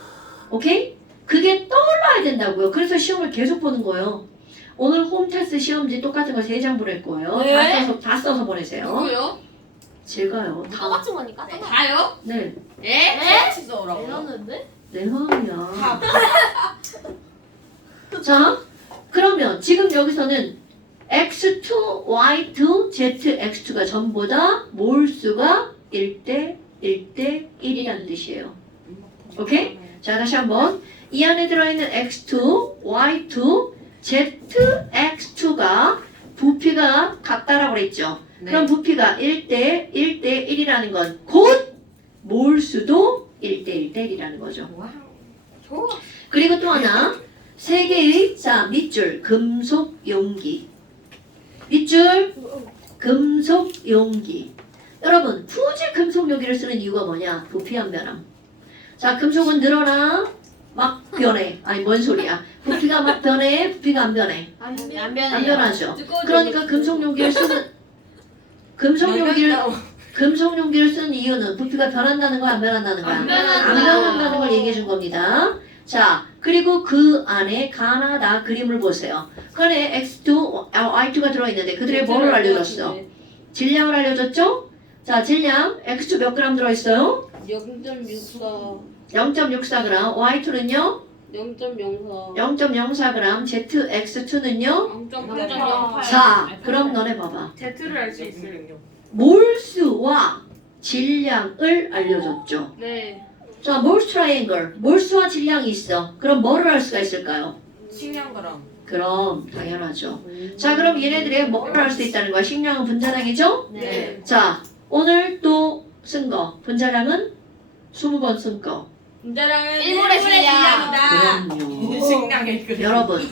오케이? 그게 떠올라야 된다고요. 그래서 시험을 계속 보는 거예요. 오늘 홈테스트 시험지 똑같은 거 3장 보낼 거예요. 네? 다 써서 보내세요. 누구요? 제가요. 다. 똑같은 거니까. 다요? 네. 예? 같이 써오라고. 이러는데? 내 마음이야. 자, 그러면 지금 여기서는 x2, y2, zx2가 전부 다 몰수가 1대 1대 1이라는 뜻이에요. 오케이? 자, 다시 한번. 이 안에 들어있는 x2, y2, zx2가 부피가 같다라고 그랬죠. 네. 그럼 부피가 1대 1대 1이라는 건 곧 몰수도 1대 1대 1이라는 거죠. 와우. 좋아. 그리고 또 하나 세 개의 자 밑줄 금속 용기 밑줄 금속 용기 여러분 굳이 금속 용기를 쓰는 이유가 뭐냐? 부피 안 변함. 자 금속은 늘어나 막 변해. 아니 뭔 소리야? 부피가 막 변해 부피가 안 변해. 안 안 변해요. 변하죠. 그러니까 금속 용기를 쓰는 금속 용기를 쓰는 이유는 부피가 변한다는 거야 안 변한다는 거야? 안 변한다. 안 변한다는 걸 얘기해 준 겁니다. 자, 그리고 그 안에 가나다 그림을 보세요. 그 안에 X2, Y2가 들어있는데 그들의 뭐를 알려줬어? 질량을 알려줬죠? 자, 질량 X2 몇 그램 들어있어요? 0.64 0.64g, Y2는요? 0.04 0.04g, ZX2는요? 0.08 자, 그럼 너네 봐봐. Z를 알 수 있어요. 몰수와 질량을 알려줬죠. 네. 자, 몰수 트라이앵글, 몰수와 질량이 있어. 그럼 뭐를 할 수가 있을까요? 식량그램. 그럼 당연하죠. 자, 그럼 얘네들이 뭐를 할 수 있다는 거야? 식량은 분자량이죠? 네. 자, 오늘 또 쓴 거. 분자량은 20번 쓴 거. 분자량은 일몰의 질량. 그럼요. 식량의 그램. 여러분,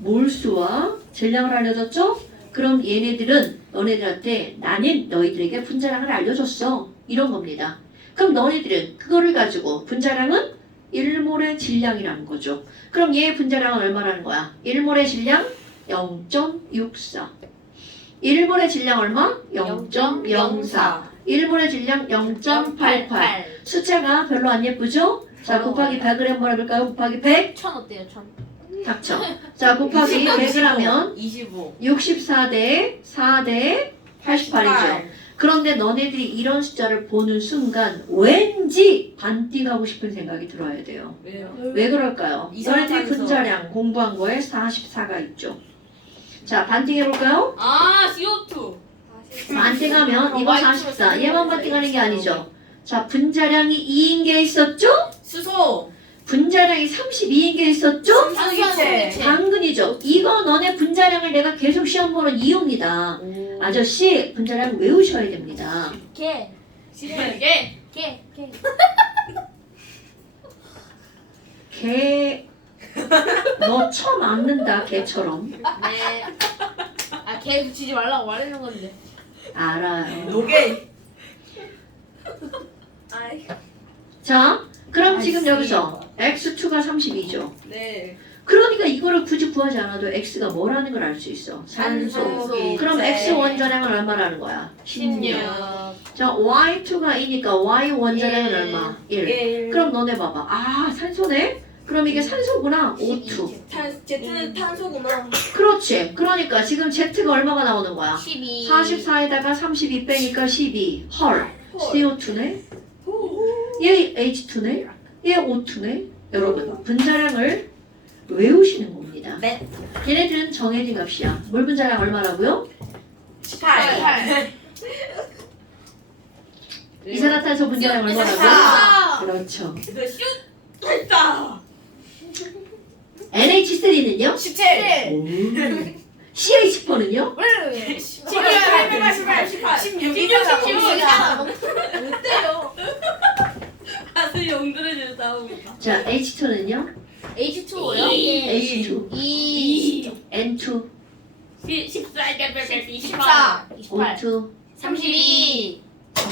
몰수와 질량을 알려줬죠? 그럼 얘네들은 너네들한테 나는 너희들에게 분자량을 알려줬어. 이런 겁니다. 그럼 너희들은 그거를 가지고 분자량은 1몰의 질량이라는 거죠. 그럼 얘의 분자량은 얼마라는 거야? 1몰의 질량 0.64. 1몰의 질량 얼마? 0.04. 1몰의 질량 0.88. 숫자가 별로 안 예쁘죠? 자, 곱하기 100을 한번 해볼까요? 곱하기 100. 1000 어때요? 1000. 닥쳐. 자, 곱하기 100을 하면 25. 64대 4대 88이죠. 그런데 너네들이 이런 숫자를 보는 순간 왠지 반띵 하고 싶은 생각이 들어야 돼요. 왜요? 왜 그럴까요? 너네들이 이상하면서. 분자량 공부한 거에 44가 있죠. 자, 반띵해볼까요? 아 CO2 반띵하면 이거 44. 얘만 반띵하는 게 아니죠. 자, 분자량이 2인 게 있었죠? 수소. 분자량이 32인 게 있었죠? 산소기체. 당근이죠. 이거 너네 분자량을 내가 계속 시험 보는 이유입니다. 아저씨, 분자량 외우셔야 됩니다. 개. 이게 개. 개, 너 쳐막는다, 개처럼. 네. 아, 개 붙이지 말라고 말하는 건데. 알아요. 노게. 자, 그럼 지금 아이씨. 여기서 x2가 32죠. 네. 그러니까 이거를 굳이 구하지 않아도 x가 뭐라는 걸 알 수 있어. 산소. 산소. 그럼 x 원자량은 얼마라는 거야? 16. 16. 자, y2가 2니까 y 원자량은 일. 얼마? 1. 그럼 너네 봐봐. 아, 산소네? 그럼 이게 산소구나. O2. Z는 탄소구나. 그렇지. 그러니까 지금 Z가 얼마가 나오는 거야? 12. 44에다가 32 빼니까 12. 헐. CO2네? 얘 H2네? 얘 O2네? 여러분, 분자량을 외우시는 겁니다. 네. 얘네들은 정해진 값이야. 물 분자량 얼마라고요? 18. 이산화탄소 분자량 얼마라고요? 14. 그렇죠. 이거 슛 했다. NH3는요? 17. CH4는요? 16이잖아. 가수 용들을 나오고 있다. 자, H2는요? H2O요? H2, 2. N2, 14 24. 28. O2, 32.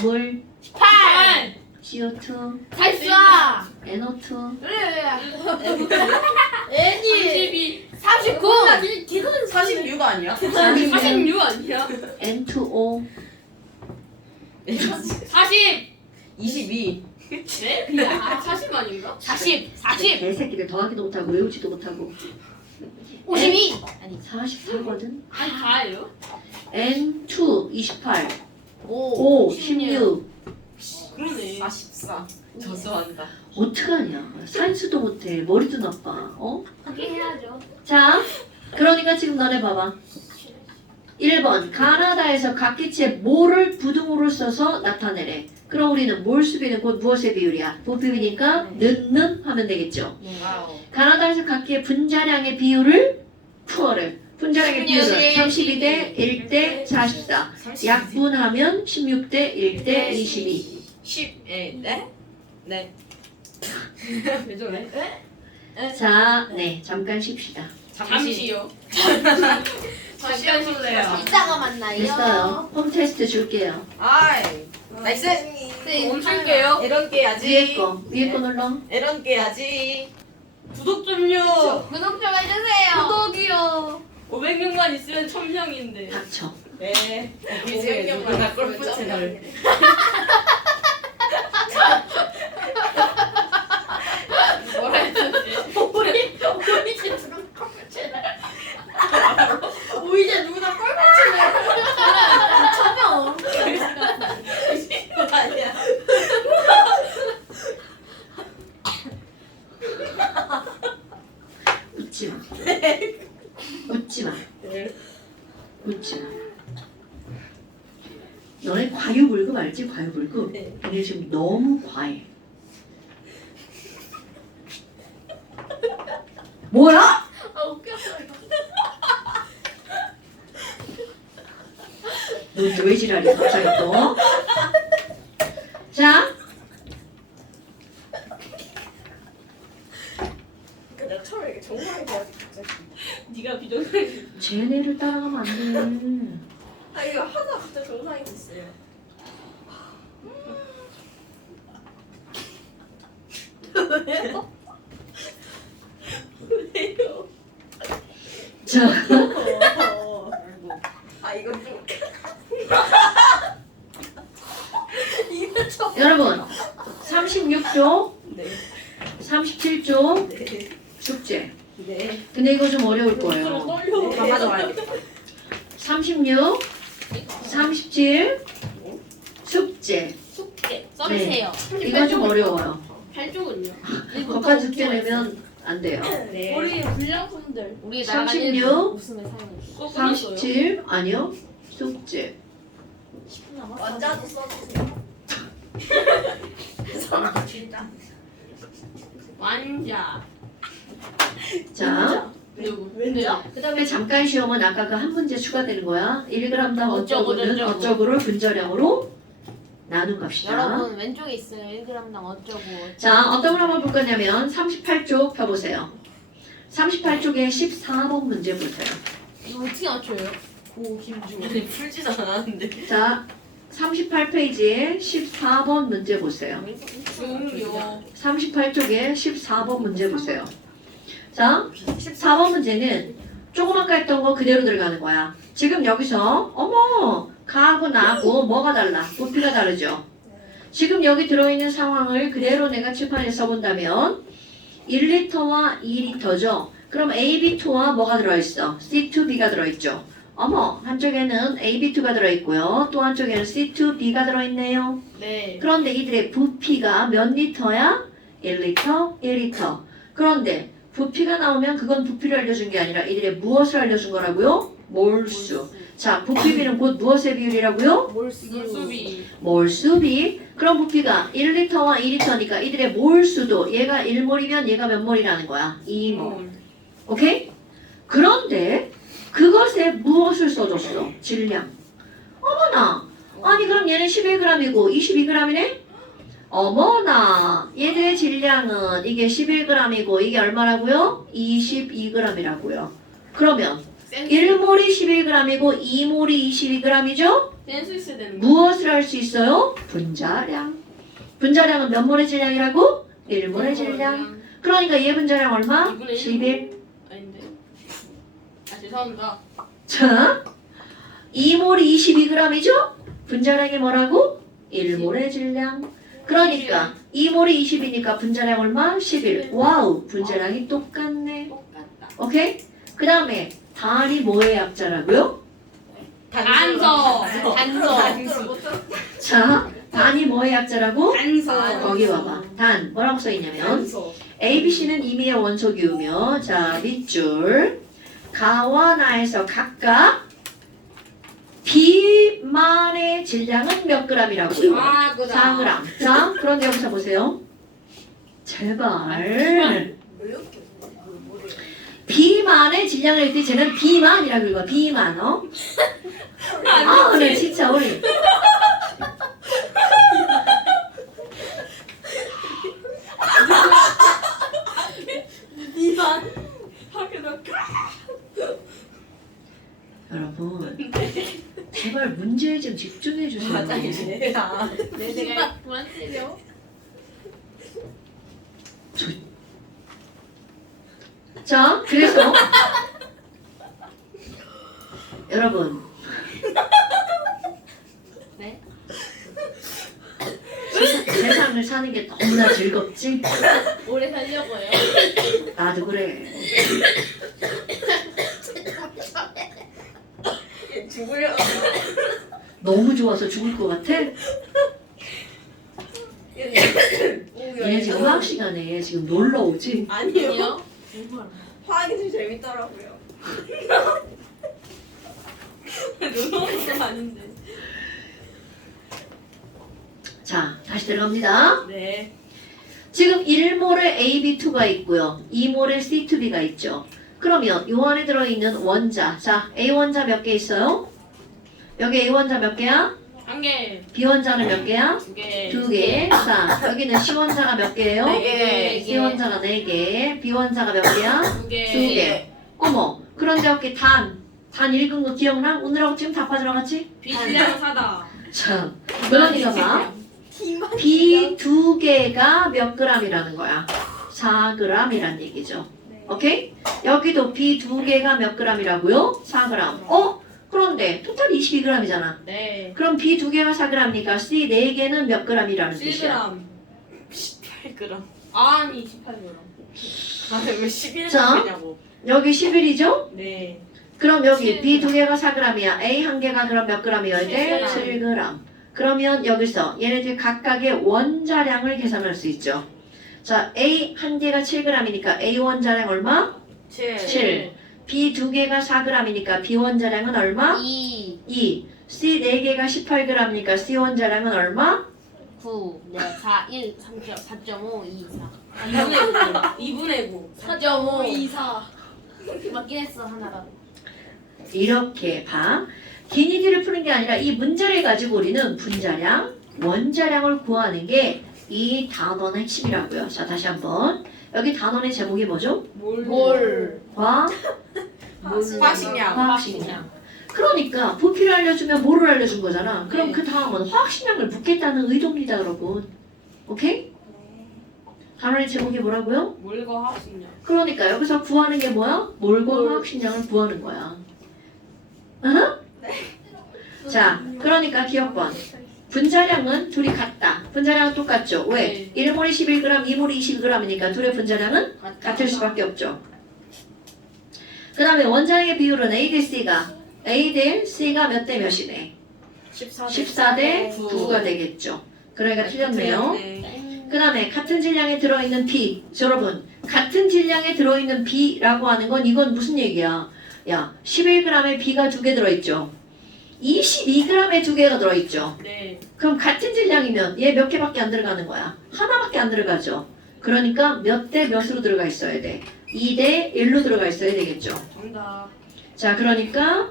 물, 18. CO2, 살수야. NO2. 애니 32. 39. 걔는 46 아니야? 46 아니야? N2O. 40. 22. 네? 40 아닌가? 40. 개새끼들 더하기도 못하고 외우지도 못하고. 52. 아니 44거든. 아니 다예요? N2 28. 5. 5 16. 그러네. 44. 저수한다. 어떡하냐. 사인수도 못해. 머리도 나빠. 어? 그게 해야죠. 자, 그러니까 지금 너네 봐봐. 1번 가나다에서 각기체 뭐를 부등호로 써서 나타내래. 그럼 우리는 몰 수비는 곧 무엇의 비율이야? 부피비니까 는 하면 되겠죠. 와우. 가나다에서 각기의 분자량의 비율을 구하래. 분자량의 비율은 32대 1대 44. 약분하면 16대 1대 22. 10. 네? 네. 왜 저래? 자, 네, 잠깐 쉽시다. 잠시요. 잠시 해볼래요. 이따가 만나요. 됐어요. 홈 테스트 줄게요. 아이. 나이스. 멈출게요. 에런 깨야지. 위에 거 눌러. 에런 깨야지. 구독 좀요. 구독 좀 해주세요. 구독이요. 500명만 있으면 1000명인데. 닥쳐. 네. 이제 누구나 골프 채널. 뭐라 했지? 오이제 누구나 뻘뻘 치네. 천명. 아니야. 웃지 마. 웃지 마. 웃지 마. 너네 과유불급 알지? 과유불급. 네. 너네 지금 너무 과해. 뭐야? 아 웃겼어 이거. 너 이제 왜 지랄이야 갑자기 또? 자, 내가 처음에 이렇게 정상이 돼야지 갑자기. 네가 비정상이. 쟤네를 따라가면 안 돼. 아 이거 하다 갑자기 정상이 됐어요. 왜요? 자, 아 이거 좀. 여러분 36조, 네. 37조 네. 숙제. 네. 근데 이거 좀 어려울 거예요. 다 맞아봐요. 36, 37 숙제. 숙제 써주세요. 이거 좀 어려워요. 8쪽은요? 거기까지 숙제 내면 안 돼요. 네. 우리 불량품들. 우리 36, 웃음의 삶을. 꼭 37 아니요 숙제. 10분 남았어. 원자도 써주세요. 진짜. 완자. 자, 누구? 왠지요? 그다음에 잠깐 시험은 아까 그 한 문제 추가되는 거야. 1g당 어쩌고는 어쩌고. 어쩌고를 분자량으로 나눈 값이다. 여러분 왼쪽에 있어요. 1g당 어쩌고. 자, 어떤 걸 한번 볼 거냐면 38쪽 펴보세요. 38쪽에 14번 문제 보세요. 이거 어떻게 맞춰요? 고 김주. 아니 풀지도 않았는데. 자, 38페이지에 14번 문제 보세요. 중요. 38쪽에 14번 문제 보세요. 자, 14번 문제는 조금 아까 했던 거 그대로 들어가는 거야. 지금 여기서 어머 가하고 나하고 뭐가 달라? 부피가 다르죠. 지금 여기 들어있는 상황을 그대로 내가 칠판에 써본다면 1리터와 2리터죠. 그럼 AB2와 뭐가 들어있어? C2B가 들어있죠. 어머 한쪽에는 AB2가 들어있고요. 또 한쪽에는 C2B가 들어있네요. 네. 그런데 이들의 부피가 몇 리터야? 1리터, 1리터. 그런데 부피가 나오면 그건 부피를 알려준 게 아니라 이들의 무엇을 알려준 거라고요? 몰수. 자, 부피비는 곧 무엇의 비율이라고요? 물수비. 몰수비. 그럼 부피가 1리터와 2리터니까 이들의 몰수도 얘가 1몰이면 얘가 몇 몰이라는 거야? 2몰. 오케이? 그런데 그것에 무엇을 써줬어? 질량. 어머나. 아니 그럼 얘는 11g이고 22g이네? 어머나. 얘들의 질량은 이게 11g이고 이게 얼마라고요? 22g이라고요. 그러면 1몰이 11g이고 2몰이 22g이죠? 센스 있어야 되는 거. 무엇을 할 수 있어요? 분자량. 분자량은 몇 몰의 질량이라고? 1몰의 질량. 그러니까 얘 분자량 얼마? 2분의 11. 아닌데. 아 죄송합니다. 자, 2몰이 22g이죠? 분자량이 뭐라고? 1몰의 질량. 그러니까 2몰이 20이니까 분자량 얼마? 11. 와우, 분자량이 똑같네. 똑같다. 오케이? 그 다음에 단이 뭐의 약자라고요? 단서. 단수. 자, 단이 뭐의 약자라고? 단서. 거기 봐봐. 단 뭐라고 써있냐면 단수. A, B, C는 임의의 원소기우며 자 밑줄 가와 나에서 각각 B만의 질량은 몇 g이라고요? 아 그다. 4g. 자, 그런데 여기서 보세요. 제발. B만의 질량을 할 때 쟤는 B만이라고 읽어. B만, 어? 아, 오늘 진짜 우리. 니만 하게다. 여러분, 제발 문제에 좀 집중해 주세요. 맞아 얘들아. 내가 그만 때려. 자, 그래서 여러분 네? 세상을 사는 게 너무나 즐겁지? 오래 살려고요. 나도 그래. 죽으려. 너무 좋아서 죽을 것 같아? 얘 지금 화학 시간에 지금 놀러 오지? 아니요. 아니요. 화학이 좀 재밌더라고요. 놀러 온 건 아닌데. 자, 다시 들어갑니다. 네. 지금 1몰에 AB2가 있고요. 2몰에 C2B가 있죠. 그러면 요 안에 들어있는 원자. 자, A 원자 몇 개 있어요? 여기 A 원자 몇 개야? 한 개, B 원자는 몇 개야? 두 개, 2개. 자, 여기는 C 원자가 몇 개예요? 네 개. C 원자가 4개. B 원자가 몇 개야? 두 개. 2개. 어머, 그런데 여기 단 읽은 거 기억나? 오늘하고 지금 다 빠져나갔지? 비질량 사다. 참, 그러니까 봐. B 2개가 몇 g이라는 거야? 4g이란 얘기죠. 오케이? 여기도 B 2개가 몇 g이라고요? 4g. 그런데 토탈 22g이잖아. 네. 그럼 B 2개가 4g이니까 C 4개는 몇 g이라는 뜻이야? 7g. 8g. 아니 18g. 아왜 11을 자. 먹냐고. 여기 11이죠? 네. 그럼 여기 7g. B 2개가 4g이야. A 1개가 그럼 몇 g이어야 돼? 7g. 7g. 그러면 여기서 얘네들 각각의 원자량을 계산할 수 있죠. 자, A 1개가 7g이니까 A 원자량 얼마? 7. 7. B 2개가 4g이니까 B 원자량은 얼마? 2, 2. C 4개가 18g이니까 C 원자량은 얼마? 9, 네, 4, 1, 4.5, 2, 4. 2분의 9. 4.5, 2, 4. 맞긴 했어, 하나라도. 이렇게 봐. 기니디를 푸는 게 아니라 이 문제를 가지고 우리는 분자량, 원자량을 구하는 게 이 단원의 핵심이라고요. 자, 다시 한번. 여기 단원의 제목이 뭐죠? 뭘? 화학식량. 화학식량. 그러니까 부피를 알려주면 뭐를 알려준 거잖아. 그럼 네. 그 다음은 화학식량을 묻겠다는 의도입니다, 여러분. 오케이? 단원의 제목이 뭐라고요? 몰과 화학식량. 그러니까 여기서 구하는 게 뭐야? 몰과 몰. 화학식량을 구하는 거야. 응? 자, 그러니까 기억번. 분자량은 둘이 같다. 분자량은 똑같죠. 왜? 1몰이 11g, 2몰이 22g이니까 둘의 분자량은 같을 수밖에 없죠. 그 다음에 원자량의 비율은 A 대 C가 몇 대 몇이네? 14대 9가 되겠죠. 그러니까 틀렸네요. 네. 그 다음에 같은 질량에 들어있는 B. 여러분, 같은 질량에 들어있는 B라고 하는 건 이건 무슨 얘기야? 야, 11g에 B가 2개 들어있죠. 22g에 2개가 들어있죠. 네. 그럼 같은 질량이면 얘 몇 개밖에 안 들어가는 거야? 하나밖에 안 들어가죠. 그러니까 몇 대 몇으로 들어가 있어야 돼? 2대 1로 들어가 있어야 되겠죠. 정답. 자, 그러니까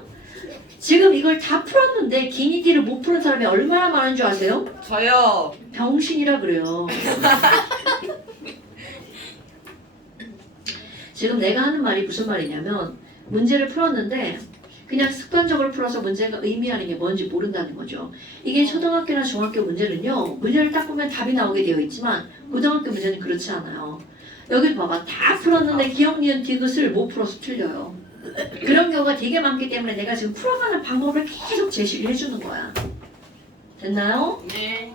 지금 이걸 다 풀었는데 기니디를 못 푸는 사람이 얼마나 많은 줄 아세요? 저요. 병신이라 그래요. 지금 내가 하는 말이 무슨 말이냐면 문제를 풀었는데 그냥 습관적으로 풀어서 문제가 의미하는 게 뭔지 모른다는 거죠. 이게 초등학교나 중학교 문제는요. 문제를 딱 보면 답이 나오게 되어 있지만 고등학교 문제는 그렇지 않아요. 여기 봐봐. 다 풀었는데 기억, 니은, 디귿을 못 풀어서 틀려요. 그런 경우가 되게 많기 때문에 내가 지금 풀어가는 방법을 계속 제시를 해주는 거야. 됐나요? 네.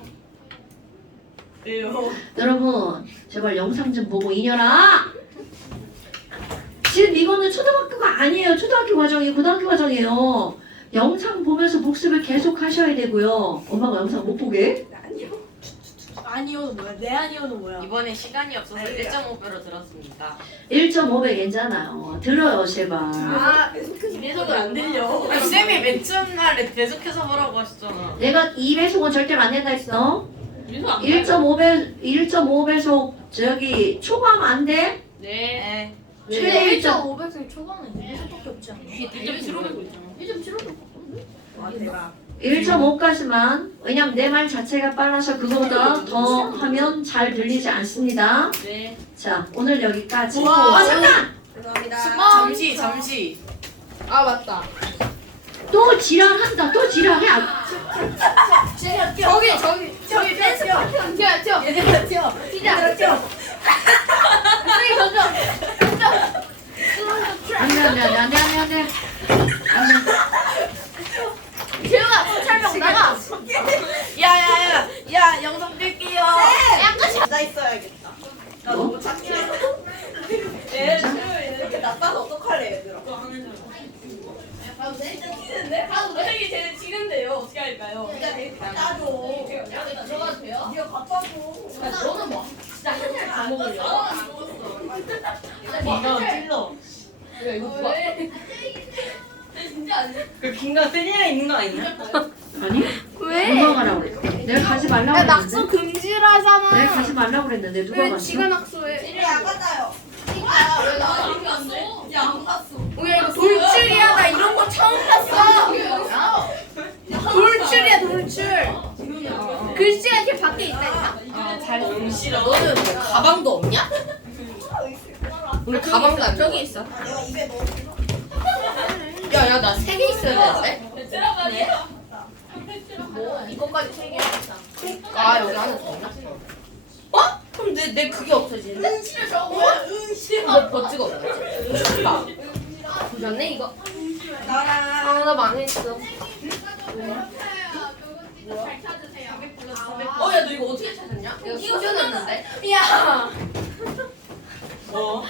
네요. 여러분 제발 영상 좀 보고 이녀라. 지금 이거는 초등학교가 아니에요. 초등학교 과정이 고등학교 과정이에요. 영상 보면서 복습을 계속 하셔야 되고요. 엄마가 영상 못 보게? 아니요는 뭐야? 내 아니요는 뭐야? 이번에 시간이 없어서 1.5배로 들었습니다. 1.5배 괜찮아요. 들어요 제발. 아 계속해서 안 들려. 아니, 쌤이 맨 처음 날에 계속해서 보라고 하셨잖아. 내가 2배속은 절대로 안 된다 했어. 민수 안 1.5배속 저기 초과하면 안 돼? 네. 최대 1.5. 1.5배속이 초반은 1배속밖에 없지 않나? 이게 1.7로 있잖아. 1.75도 없거든? 와 대박. 1.5까지만. 왜냐면 내 말 자체가 빨라서 그거보다 더 하면 잘 들리지 않습니다. 네. 자 오늘 여기까지. 우와. 잠깐! 감사합니다. 잠시. 아 맞다. 또 지랄한다. 또 지랄해. 아, 저기 댄스 파트 튀어 얘들아 튀어 뛰자 튀어 빨리 던져 안돼. 재훈아 촬영 나가 야야야 영상 뺄게요. 앉아 있어야겠다. 나 너무 착해. 이렇게 나빠서 어떡할래 얘들아. 가도 돼? 진짜 튀는데? 가도 돼? 되게 제일 튀는데요. 어떻게 할까요? 그러니까 되게 갖다 줘. 내가 들어가도 돼요? 네가 갖다 줘. 너는 뭐? 진짜 한잔 다 먹으려 이거 찔러. 야 이거 누가? 진짜 안 돼. 그 긴가 세리아 있는 거 아니야? 아니? 누가 가라고 그랬어? 내가 가지 말라고 그랬는데? 금지라잖아 내가 가지 말라고 그랬는데 누가 갔어? 낙서해 이리 안 갔다요. 안 돼? 야안 갔어. 뭐야 이거 돌출이야 나 이런 거 처음 봤어 돌출이야 돌출 글씨가 이렇게 밖에 있다니까 잘 싫어. 너는 가방도 없냐? 우리 가방도 안 저기 있어 내가 입에 넣어. 야야 나 3개 있어야 되는데 들어가네. 뭐 이거까지 3개 아 여기 안에 더 있나? 어? 그럼 내 그게 없어지는데? 응시를 적어. 응시. 너 버츠가 없어지? 보셨네 이거? 나랑. 아 나 망했어 야 너 이거 어떻게 찾았냐? 이거 숨겨놨는데? 야 뭐?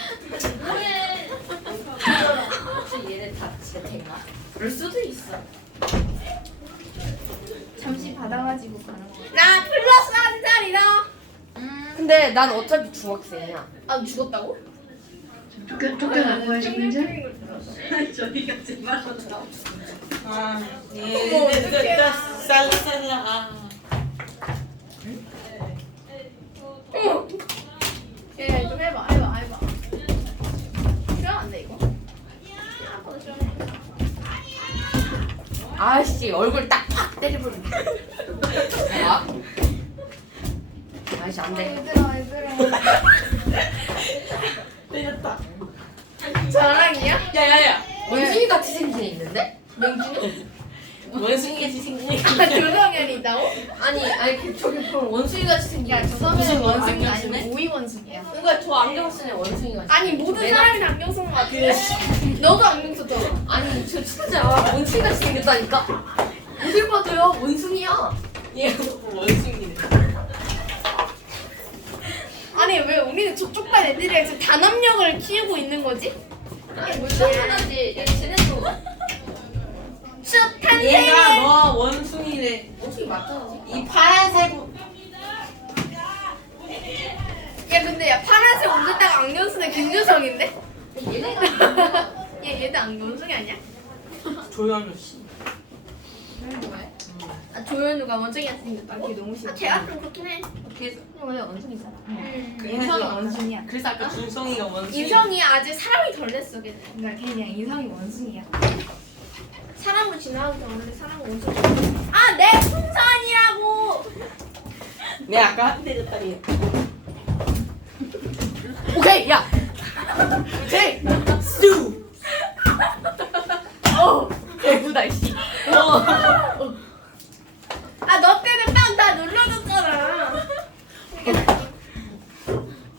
혹시 얘네 다 재태가? 그럴 수도 있어 잠시 받아가지고 가는 거. 나 플러스 한 살이다 근데 난 어차피 중학생이야 아 죽었다고? 쫓겨난 거야 지금 이제? 저희가 제일 많았다. 아, 예. 살라살라. 야, 좀 해봐. 필요한데 이거? 아씨 얼굴 딱팍 때려버려 아? 아이씨 안돼 얘들아. 때렸다. 자랑이야? 야야야. 원숭이 같이 생긴 애 있는데? 명준이? 원숭이 같이 생긴 애. 아, 조성현이 있다고? 아니 그 저기 보면 원숭이 같이 생긴 애 야, 있어. 조성현 무슨 원숭이 안경 아니고 쓰네? 오이 원숭이야. 그러니까 저 안경 쓴 애 원숭이 같이 아니 모든 내가- 사람이 안경 쓴거 같아. 너도 안경 썼잖아. 아니 저 진짜 원숭이 같이 생겼다니까? 어딜 봐도요 원숭이야 얘 원숭이네. 아니 왜 우리는 저쪽 반 애들이랑 지금 단합력을 키우고 있는 거지? 아니 뭐 하나지 쟤네도 쑥한 얘가 너 원숭이래. 원숭이 맞잖아 이 파란색. 야 근데 야 파란색 옷 입다가 안경 쓰는 김유성인데? 얘네가 얘 얘도 안경 원숭이 아니야? 조현우 씨. 아 조현우가 원숭이한테 생겼다. 걔 너무 싫어. 걔가 좀 그렇긴 해 걔 원래 원숭이잖아. 인성이 원숭이야. 그래서 아까 준성이가 원숭이. 인성이 아직 사람이 덜 됐어 걔는. 그러니까 걔 그냥 인성이 원숭이야. 사람을 지나가기 전에 사람은 원숭이. 아내 풍선이라고. 내 아까 때렸다니. 오케이 야 오케이. 수. 쓴다 씨. 아 너 때는 빵 다 눌러줬잖아.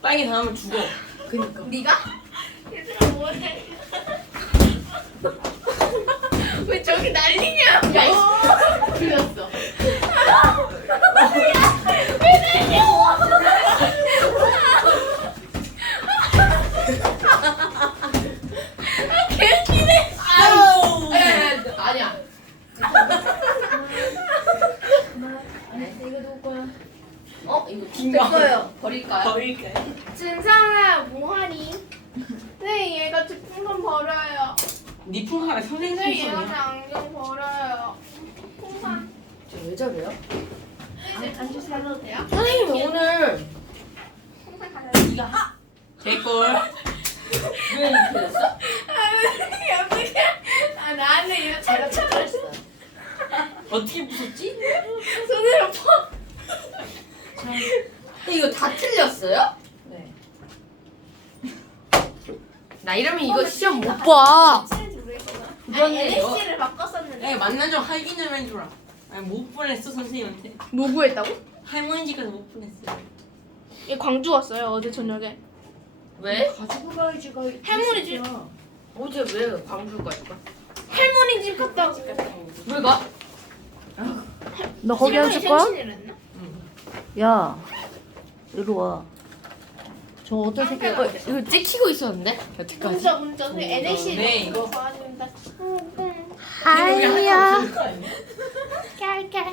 빵이 닿으면 죽어. 네가? 얘들아 뭐해? 왜 저기 난리냐? 야 틀렸어. 아유. 아니야. 이거 누구 거야? 이거 됐어요. 버릴까요? 버릴까요? 준상아 뭐하니? 네 얘가 풍선 버려요. 니 풍선에 선생님 네 얘가 제 풍선이야? 안경 버려요. 풍선. 왜 저래요? 앉으세요. 해도 돼요? 선생님이 오늘 풍선 가져요. 개꿀. 왜 이렇게 됐어? 여보세요? 아 나는 이거 제가 착각했어. 어떻게 부쉈지? 손으로 퍼. 근데 이거 다 틀렸어요? 네. 나 이러면 이거 시험 못 봐. 아니 그러네요. NSC를 바꿨었는데. 네, 만나죠. 할기는 한 줄 알아. 아니, 못 보냈어, 선생님한테. 뭐 구했다고? 할머니 집 가서 못 보냈어요. 얘 광주 왔어요 어제 저녁에. 왜? 가지고 가야지 가. 할머니 집. 어제 왜 광주 갈까? 할머니 집 갔다. 왜 가? 너 거기 앉을 거야? 생신이랬나? 야, 이리 와. 저 어떤 새끼? 이거 찍히고 있었는데? 여태까지. 문자 그 NSC 네, 이거. 도와준다. 아니야. 깔깔.